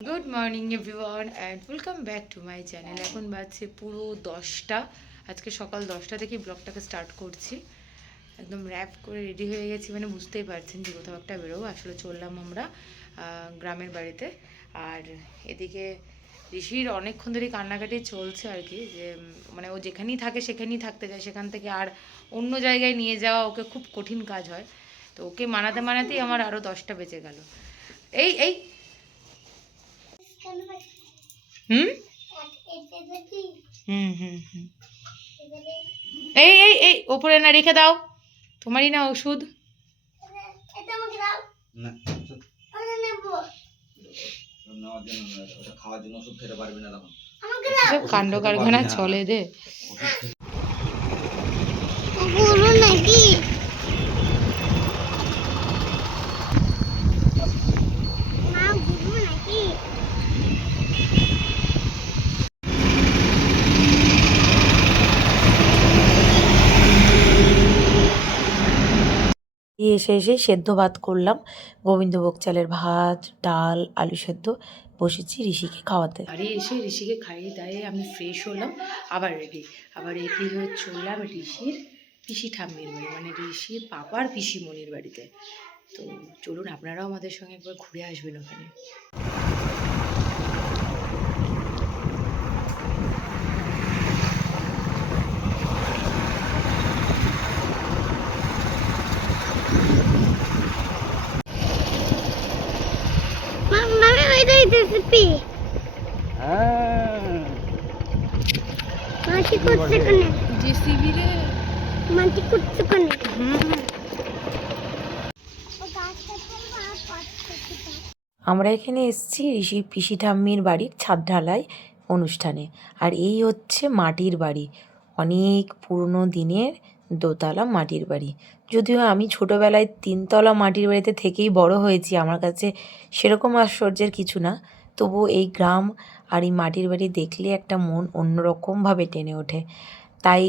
Good morning everyone and welcome back to my channel এখন বাজছে পুরো দশটা। আজকে সকাল দশটা থেকে ব্লগটাকে স্টার্ট করছি। একদম র্যাপ করে রেডি হয়ে গেছি মানে বুঝতেই পারছেন যে কোথাও একটা বেরোবো। আসলে চললাম আমরা গ্রামের বাড়িতে। আর এদিকে ঋষির অনেকক্ষণ ধরেই কান্নাকাটি চলছে আর কি, যে মানে ও যেখানেই থাকে, সেখানেই থাকতে চায় সেখান থেকে আর অন্য জায়গায় নিয়ে যাওয়া ওকে খুব কঠিন কাজ হয়। তো ওকে মানাতে মানাতেই আমার আরও দশটা বেজে গেল। এই এই হুম? হুম হুম হুম। এই এই এই ওপরে না রেখে দাও। তোমারই না ওষুধ। কাণ্ড কারখানা চলে দে দিয়ে এসে এসে সেদ্ধ ভাত করলাম। গোবিন্দভোগ চালের ভাত, ডাল, আলু সেদ্ধ বসেছি ঋষিকে খাওয়াতে। বাড়ি এসে ঋষিকে খাইয়ে দাইয়ে আমি ফ্রেশ হলাম, আবার রেডি আবার রেডি হয়ে চললাম ঋষির পিসি ঠাম্মির বাড়ি মানে ঋষির পাপার পিসিমণির বাড়িতে। তো চলুন, আপনারাও আমাদের সঙ্গে একবার ঘুরে আসবেন ওখানে। রেসিপি মাটি করছে কোনে জেসিবি রে মাটি করছে কোনে ও গাছ কাটছে মা আমরা এখানে এসেছি ঋষি পিসি ঠাম্মির বাড়ির ছাদ ঢালাই অনুষ্ঠানে। আর এই হচ্ছে মাটির বাড়ি। অনেক পুরনো দিনের দোতলা মাটির বাড়ি। যদিও আমি ছোটোবেলায় তিনতলা মাটির বাড়িতে থেকেই বড় হয়েছি, আমার কাছে সেরকম আশ্চর্যের কিছু না। তবু এই গ্রাম আর এই মাটির বাড়ি দেখলে একটা মন অন্যরকমভাবে টেনে ওঠে। তাই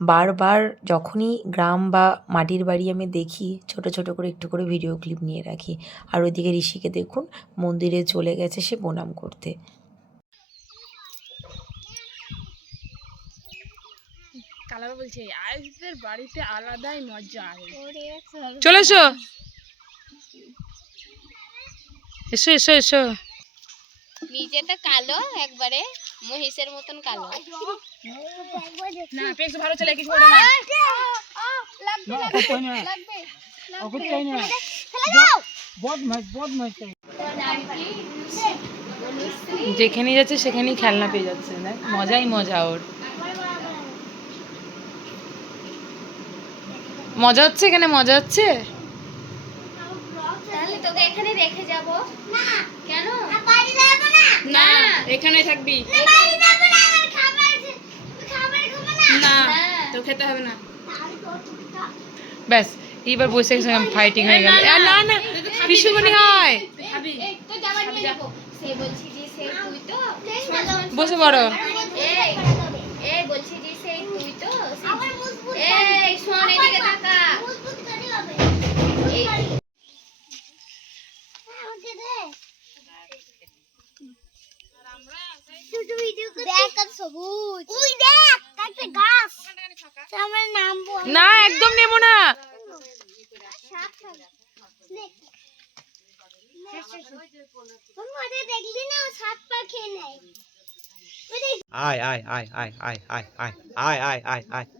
বারবার যখনই গ্রাম বা মাটির বাড়ি আমি দেখি, ছোট ছোট করে একটু করে ভিডিও ক্লিপ নিয়ে রাখি। আর ওইদিকে ঋষিকে দেখুন, মন্দিরে চলে গেছে সে প্রণাম করতে। কালার বলছে আইসদের বাড়িতে আলাদাই মজা আছে। চলে। এসো। এসো এসো এসো। নিচেটা কালো একবারে মহিষের মতন কালো। না পেক্স ভালো চলে কিছু না। যেখানেই যাচ্ছে সেখানেই খেলনা পেয়ে যাচ্ছে। না মজাই মজা ওর। মজা হচ্ছে এখানে? মজা হচ্ছে? তাহলে তোকে এখানে রেখে যাব। না। কেন? বাড়ি যাব না। না। এখানে থাকবি। বাড়ি যাব না আমার খাবার খাবার খাব না। না না। তো খেতে হবে না। ব্যাস এইবার বসে ফাইটিং হয়ে গেল না না হয়। বসে পড়ো। এই এই বলছি যে সে তুই তো। আমার মজবুত এই শোন এদিকে তাকা না একদম নেব না আয় আয় আয় আয় আয় আয় আয় আয় আয় আয় আয়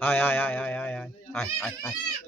আয় আয় আয় আয় আয় আয় আয় আয় আয়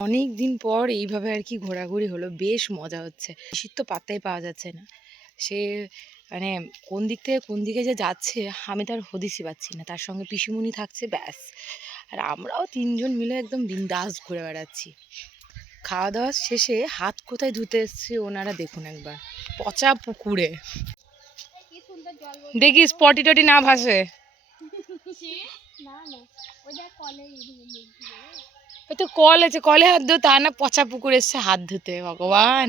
অনেক দিন পর এইভাবে আর কি ঘোরাঘুরি হলো, বেশ মজা হচ্ছে। শীত তো পাত্তাই পাওয়া যাচ্ছে না। সে মানে কোন দিক থেকে কোন দিকে যে যাচ্ছে আমি তার হদিসই পাচ্ছি না। তার সঙ্গে পিসিমুনি থাকছে ব্যাস। আর আমরাও তিনজন মিলে একদম বিন্দাস ঘুরে বেড়াচ্ছি। খাওয়া দাওয়া শেষে হাত কোথায় ধুতে এসছে ওনারা দেখুন একবার। পচা পুকুরে। দেখি স্পটি টটি না ভাসে। না না কলে ওই তো কল আছে কলে হাত ধো তা না পচা পুকুর এসছে হাত ধুতে ভগবান।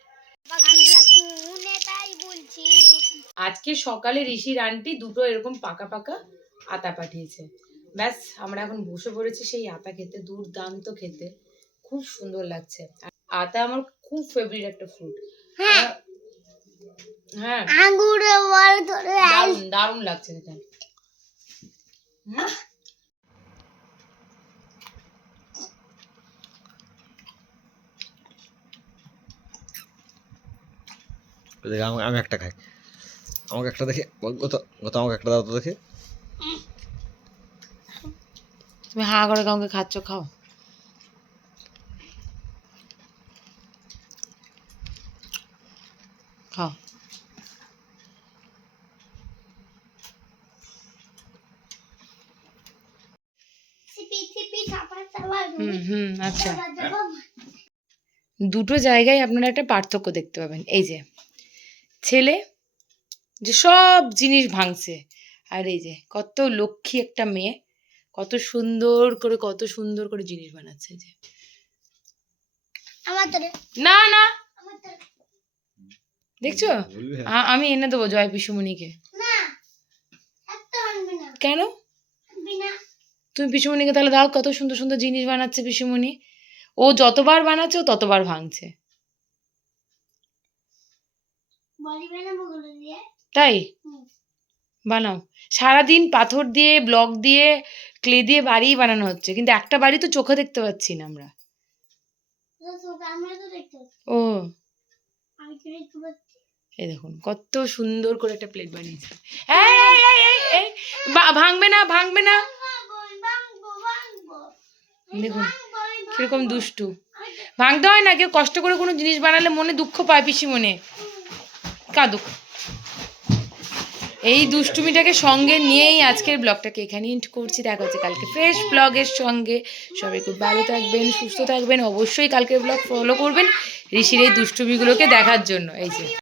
আজকে সকালে ঋষির আন্টি দুটো এরকম পাকা পাকা আতা পাঠিয়েছে। ব্যাস আমরা এখন বসে পড়েছি সেই আতা খেতে দুর্দান্ত খেতে। খুব সুন্দর লাগছে। আতা আমার খুব ফেভারিট একটা ফ্রুট হ্যাঁ। আঙ্গুরে বল ধরে দারুণ লাগছে খেতে। আমি আমি একটা খাই। আমাকে একটা দেখে গত গত আমাকে একটা দাও তো দেখে। তুমি হা করে কাউকে খাচ্ছ খাও। খাও। সিপি সিপি চাপা চাপা হুম হুম আচ্ছা। দুটো জায়গায় আপনারা একটা পার্থক্য দেখতে পাবেন। এই যে ছেলে যে সব জিনিস ভাঙছে। আর এই যে কত লক্ষ্মী একটা মেয়ে কত সুন্দর করে কত সুন্দর করে জিনিস বানাচ্ছে যে। না না। দেখছ? আমি এনে দেবো জয় পিসুমণিকে। না একটা আনবি না। কেন? তুমি পিসুমণিকে তাহলে দাও কত সুন্দর সুন্দর জিনিস বানাচ্ছে পিসুমণি। ও যতবার বানাচ্ছে ও ততবার ভাঙছে বলি বানাবো গুলো দিয়ে তাই? বানাও। সারাদিন পাথর দিয়ে ব্লক দিয়ে ক্লে দিয়ে বাড়ি বানানো হচ্ছে। কিন্তু একটা বাড়ি তো চোখে দেখতে পাচ্ছি না আমরা। ও এই দেখুন কত সুন্দর করে একটা প্লেট বানিয়েছে। ভাঙবে না ভাঙবে না। দেখুন কীরকম দুষ্টু। ভাঙতে হয় না কেউ কষ্ট করে কোনো জিনিস বানালে মনে দুঃখ পায় পিসি মনে কাঁদুক। এই দুষ্টুমিটাকে সঙ্গে নিয়েই আজকের ব্লগটাকে এখানে ইন্ট করছি। দেখা হচ্ছে কালকে ফ্রেশ ব্লগের সঙ্গে। সবাই খুব ভালো থাকবেন, সুস্থ থাকবেন। অবশ্যই কালকের ব্লগ ফলো করবেন ঋষির এই দুষ্টুমিগুলোকে দেখার জন্য। এই যে।